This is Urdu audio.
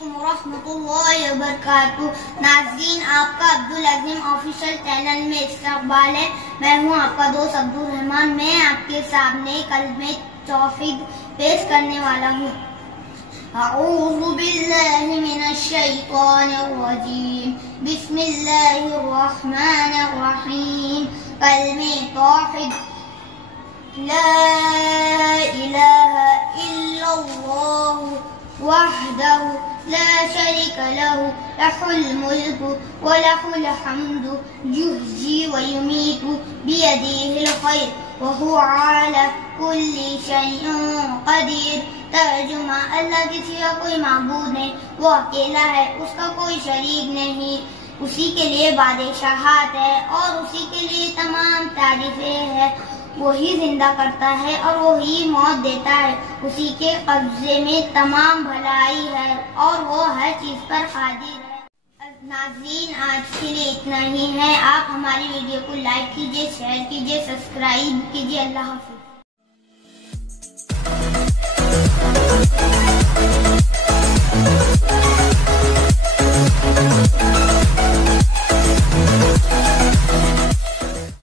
علیکم ورحمۃ اللہ وبرکاتہ۔ ناظرین، آپ کا عبدالعظیم آفیشیل چینل میں استقبال ہے۔ میں ہوں آپ کا دوست عبدالرحمان۔ میں آپ کے سامنے کلمہ توحید پیش کرنے والا ہوں۔ اعوذ باللہ من الشیطان الرجیم، بسم اللہ الرحمن الرحیم۔ کلمہ توحید، لا الہ الا اللہ وحدہ لا شریک لہ، لہ الملک ولہ الحمد، یحیی ویمیت بیدہ الخیر وہو علی کل شیء قدیر۔ ترجمہ: اللہ کے سوا کوئی معبود نہیں، وہ اکیلا ہے، اس کا کوئی شریک نہیں، اسی کے لیے بادشاہت ہے اور اسی کے لیے تمام تعریفیں ہیں۔ وہی زندہ کرتا ہے اور وہی موت دیتا ہے، اسی کے قبضے میں تمام بھلائی ہے اور وہ ہر چیز پر قادر ہے۔ ناظرین، آج کے لیے اتنا ہی ہے۔ آپ ہماری ویڈیو کو لائک کیجیے، شیئر کیجیے، سبسکرائب کیجیے۔ اللہ حافظ۔